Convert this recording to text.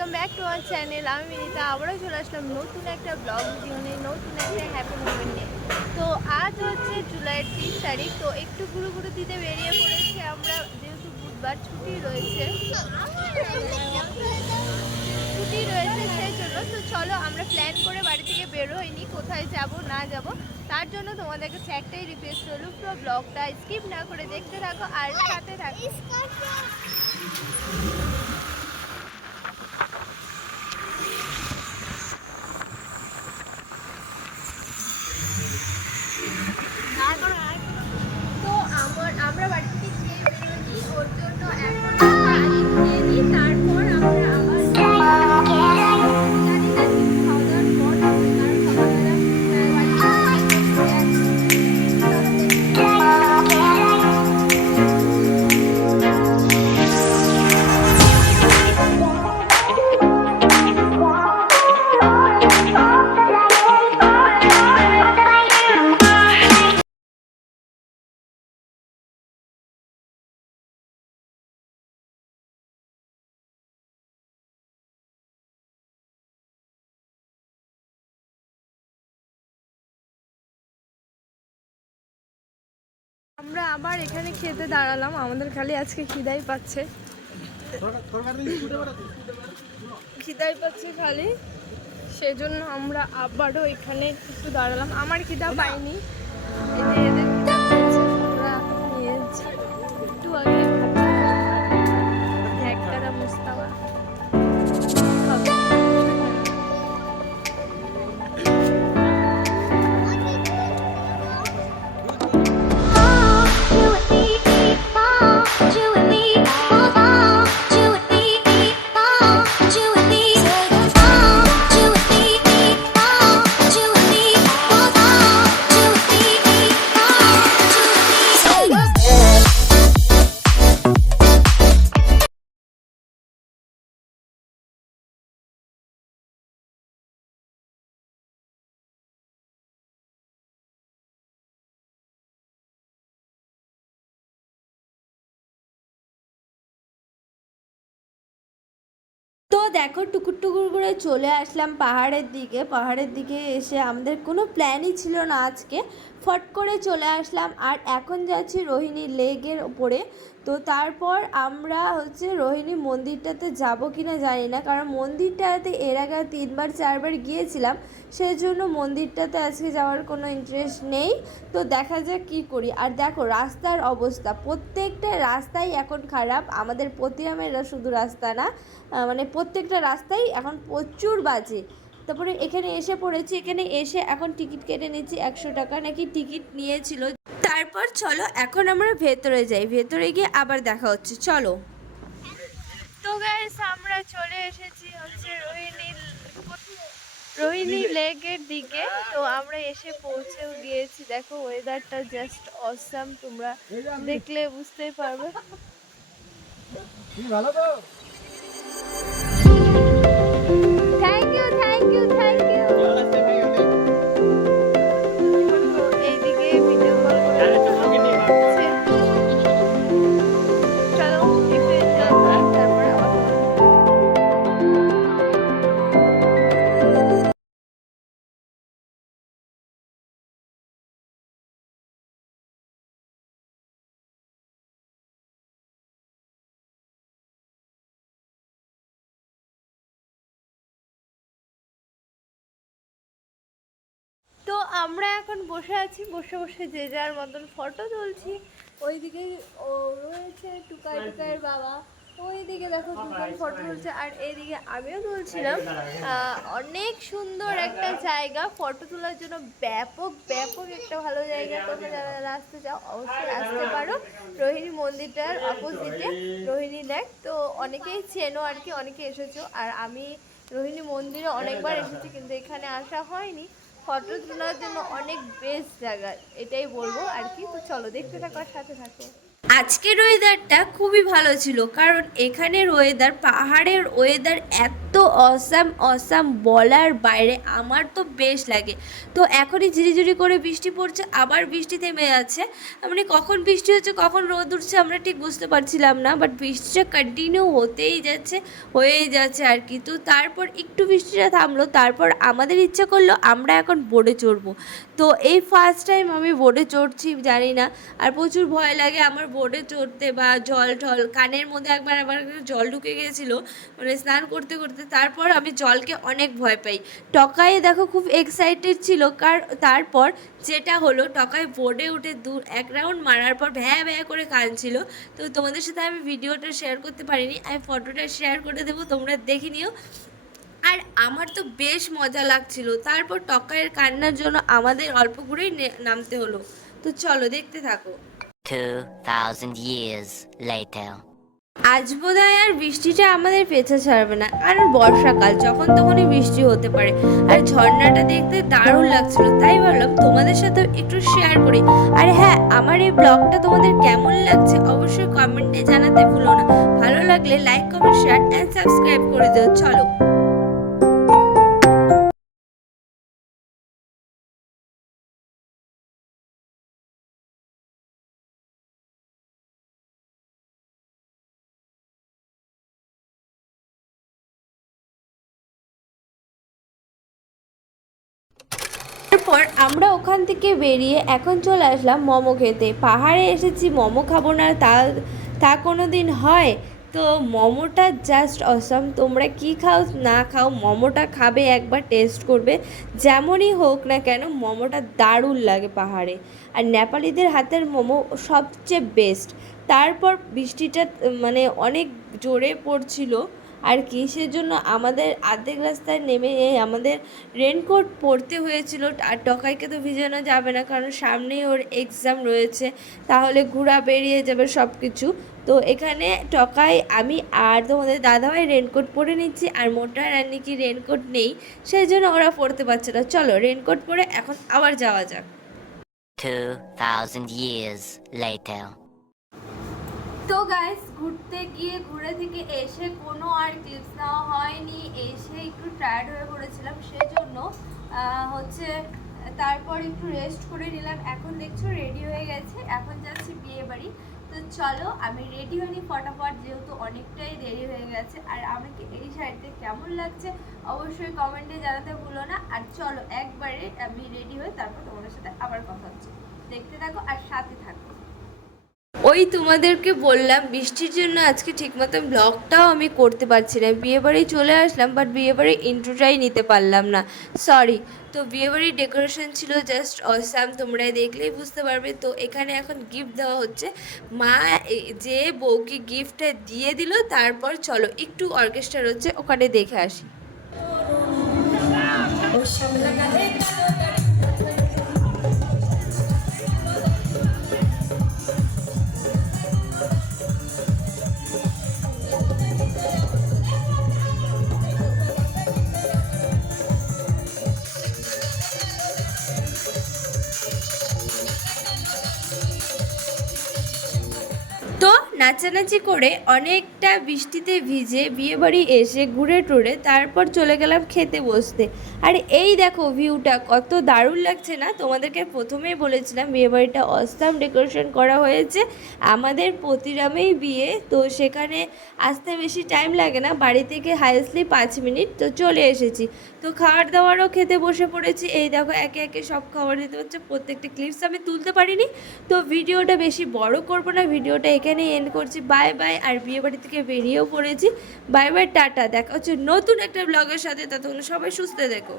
Two আর channel আমি মিনিতা আবারও চলে আসলাম নতুন একটা ব্লগ ভিডিও নিয়ে নতুন একটা হ্যাপি মুভমেন্ট নিয়ে। তো আজ হচ্ছে জুলাইয়ের তিন তারিখ, তো একটু ঘুরু ঘুরু দিতে বেরিয়ে পড়েছি। আমরা যেহেতু বুধবার ছুটি রয়েছে ছুটি রয়েছে সেই জন্য। তো চলো, আমরা প্ল্যান করে বাড়ি থেকে বেরোইনি কোথায় যাব, না যাব। তার জন্য তোমাদের কাছে একটাই রিকোয়েস্ট হলো পুরো ব্লগটা স্কিপ না করে দেখতে থাকো আর সাথে থাকো। আমরা আবার এখানে খেতে দাঁড়ালাম। আমাদের খালি আজকে খিদাই পাচ্ছে। খিদাই পাচ্ছে খালি। সেজন্য আমরা আবারও এখানে একটু দাঁড়ালাম। আমার খিদা পাইনি। এদের নিয়েছে দেখো টুকুর টুকুর করে চলে আসলাম পাহাড়ের দিকে। পাহাড়ের দিকে এসে আমাদের কোনো প্ল্যানই ছিল না আজকে। ফট করে চলে আসলাম। আর এখন যাচ্ছি রোহিণী লেগের ওপরে তো তারপর আমরা হচ্ছে রোহিণী মন্দিরটাতে যাব কি না জানি না। কারণ মন্দিরটাতে এর আগে তিনবার, চারবার গিয়েছিলাম। সেই জন্য মন্দিরটাতে আজকে যাওয়ার কোনো ইন্টারেস্ট নেই। তো দেখা যাক কী করি। আর দেখো, রাস্তার অবস্থা। প্রত্যেকটা রাস্তাই এখন খারাপ। আমাদের পতিরামের শুধু রাস্তা না মানে প্রত্যেকটা রাস্তাই এখন প্রচুর বাজে। তারপরে এখানে এসে পড়েছি এখানে এসে এখন টিকিট কেটে নিচ্ছি একশো টাকা নাকি টিকিট নিয়েছিল। তারপর চলো এখন আমরা ভেতরে যাই ভেতরে গিয়ে আবার দেখা হচ্ছে চলো। তো গাইস আমরা চলে এসেছি হচ্ছে রোহিণী রোহিণী লেকের দিকে। তো আমরা এসে পৌঁছেও গিয়েছি। দেখো ওয়েদারটা জাস্ট অসাম তোমরা দেখলে বুঝতেই পারবে। ভালো তো? আমরা এখন বসে আছি, বসে বসে যে যার মতন ফটো তুলছি। ওইদিকে ও রয়েছে টুকাই টুকাইয়ের বাবা। ওইদিকে দেখো দুজন ফটো তুলছে, আর এইদিকে আমিও তুলছিলাম। অনেক সুন্দর একটা জায়গা। ফটো তোলার জন্য ব্যাপক ব্যাপক একটা ভালো জায়গা। তোমরা যারা যারা আসতে চাও, অবশ্যই আসতে পারো। রোহিণী মন্দিরটার অপোজিটে রোহিণী লেক তো অনেকেই চেনো আর কি, অনেকে এসেছ। আর আমি রোহিণী মন্দিরে অনেকবার এসেছি, কিন্তু এখানে আসা হয়নি। ফটো তোলার জন্য অনেক বেস্ট জায়গা, এটাই বলব আর কি। তো চলো, দেখতে থাকো আর সাথে থাকো। আজকের ওয়েদারটা খুবই ভালো ছিল, কারণ এখানের ওয়েদার পাহাড়ের ওয়েদার এত এত অসাম অসাম বলার বাইরে আমার তো বেশ লাগে। তো এখনই ঝিরিঝিরি করে বৃষ্টি পড়ছে, আবার বৃষ্টি থেমে যাচ্ছে। মানে কখন বৃষ্টি হচ্ছে, কখন রোদ উঠছে আমরা ঠিক বুঝতে পারছিলাম না বাট বৃষ্টিটা কন্টিনিউ হতেই যাচ্ছে, হয়েই যাচ্ছে আর কি। তো তারপর একটু বৃষ্টিটা থামলো, তারপর আমাদের ইচ্ছা করল আমরা এখন বোর্ডে চড়বো। তো এই ফার্স্ট টাইম আমি বোর্ডে চড়ছি, জানি না, আর প্রচুর ভয় লাগে আমার বোর্ডে চড়তে বা জল ঢল কানের মধ্যে একবার আমার জল ঢুকে গিয়েছিল মানে স্নান করতে করতে তারপর আমি জলকে অনেক ভয় পাই। টকায়ে দেখো খুব এক্সাইটেড ছিল কার তারপর যেটা হলো টকায় বোর্ডে উঠে দু এক রাউন্ড মারার পর ভ্যা ভ্যা করে কাঁদছিল। তো তোমাদের সাথে আমি ভিডিওটা শেয়ার করতে পারিনি আমি ফটোটা শেয়ার করে দেবো তোমরা দেখে নিও। আর আমার তো বেশ মজা লাগছিল তারপর টকায়ের কান্নার জন্য আমাদের অল্প করেই নামতে হলো। তো চলো দেখতে থাকো। 2,000 years later. আজ বোধহয় আর বৃষ্টিটা আমাদের পেছা ছাড়বে না। আর বর্ষাকাল, যখন তখনই বৃষ্টি হতে পারে। আর ঝর্ণাটা দেখতে দারুণ লাগছিল, তাই ভাবলাম তোমাদের সাথে একটু শেয়ার করি। আর হ্যাঁ আমার এই ব্লগটা তোমাদের কেমন লাগছে অবশ্যই কমেন্টে জানাতে ভুলো না। ভালো লাগলে like comment share and subscribe করে দিও। চলো। তারপর আমরা ওখান থেকে বেরিয়ে এখন চলে আসলাম মোমো খেতে। পাহাড়ে এসেছি, মোমো খাব না, তা তা কোনো দিন হয়? তো মোমোটা জাস্ট অসম তোমরা কি খাও, না খাও, মোমোটা খাবে, একবার টেস্ট করবে। যেমনই হোক না কেন, মোমোটা দারুণ লাগে পাহাড়ে। আর নেপালিদের হাতের মোমো সবচেয়ে বেস্ট তারপর বৃষ্টিটা মানে অনেক জোরে পড়ছিল। আর কি জন্য? আমাদের আর্ধেক রাস্তায় নেমে আমাদের রেনকোট পরতে হয়েছিল আর টকাইকে তো ভিজানো যাবে না কারণ সামনেই ওর এক্সাম রয়েছে। তাহলে ঘোরা বেরিয়ে যাবে সব কিছু তো এখানে টকাই আমি আর তোমাদের দাদাভাই রেনকোট পরে নিচ্ছি আর মোটা রান্নি কি রেনকোট নেই সেই জন্য ওরা পরতে পারছে না। চলো রেনকোট পরে এখন আবার যাওয়া যাক। 2,000 years later. তো গাইস ঘুরতে গিয়ে, ঘুরে থেকে এসে কোনো আর ক্লিপস নেওয়া হয়নি। এসে একটু টায়ার্ড হয়ে পড়েছিলাম, সেজন্য হচ্ছে, তারপর একটু রেস্ট করে নিলাম। এখন দেখছ রেডি হয়ে গেছে, এখন যাচ্ছি বিয়ে বাড়ি। তো চলো, আমি রেডি হইনি ফটাফট, যেহেতু অনেকটাই দেরি হয়ে গেছে। আর আমাকে এই শাড়িতে কেমন লাগছে, অবশ্যই কমেন্টে জানাতে ভুলো না। আর চলো, একবারে আমি রেডি হয়ে তারপর তোমাদের সাথে আবার কথা হচ্ছে। দেখতে থাকো আর সাথে থাকো। ওই তোমাদেরকে বললাম, বৃষ্টির জন্য আজকে ঠিক মতন ব্লগটাও আমি করতে পারছি না। বিয়েবাড়ি চলে আসলাম বাট বিয়েবাড়ির ইন্ট্রোটাই নিতে পারলাম না। সরি তো বিয়েবাড়ির ডেকোরেশন ছিল জাস্ট অসাম তোমরা দেখলেই বুঝতে পারবে। তো এখানে এখন গিফট দেওয়া হচ্ছে। মা যে বউকে গিফটটা দিয়ে দিল, তারপর চলো একটু অর্কেস্ট্রা হচ্ছে ওখানে দেখে আসি। নাচানাচি করে অনেকটা বৃষ্টিতে ভিজে বিয়েবাড়ি এসে ঘুরে টুরে তারপর চলে গেলাম খেতে বসতে। আর এই দেখো ভিউটা, কত দারুণ লাগছে না? তোমাদেরকে প্রথমেই বলেছিলাম বিয়েবাড়িটা অস্তাম ডেকোরেশন করা হয়েছে। আমাদের প্রতিরামেই বিয়ে, তো সেখানে আসতে বেশি টাইম লাগে না। বাড়ি থেকে হাইয়েস্টলি পাঁচ মিনিট, তো চলে এসেছি। তো খাবার দাবারও খেতে বসে পড়েছি। এই দেখো একে একে সব খাবার দিতে হচ্ছে। প্রত্যেকটা ক্লিপস আমি তুলতে পারিনি। তো ভিডিওটা বেশি বড় করব না। ভিডিওটা এখানেই এন্ড করছি। বাই বাই আর বিয়ে বাড়ি থেকে বেরিয়েও পড়েছি। Bye bye tata. দেখা হচ্ছে নতুন একটা ব্লগের সাথে। ততক্ষণ সবাই সুস্থ দেখো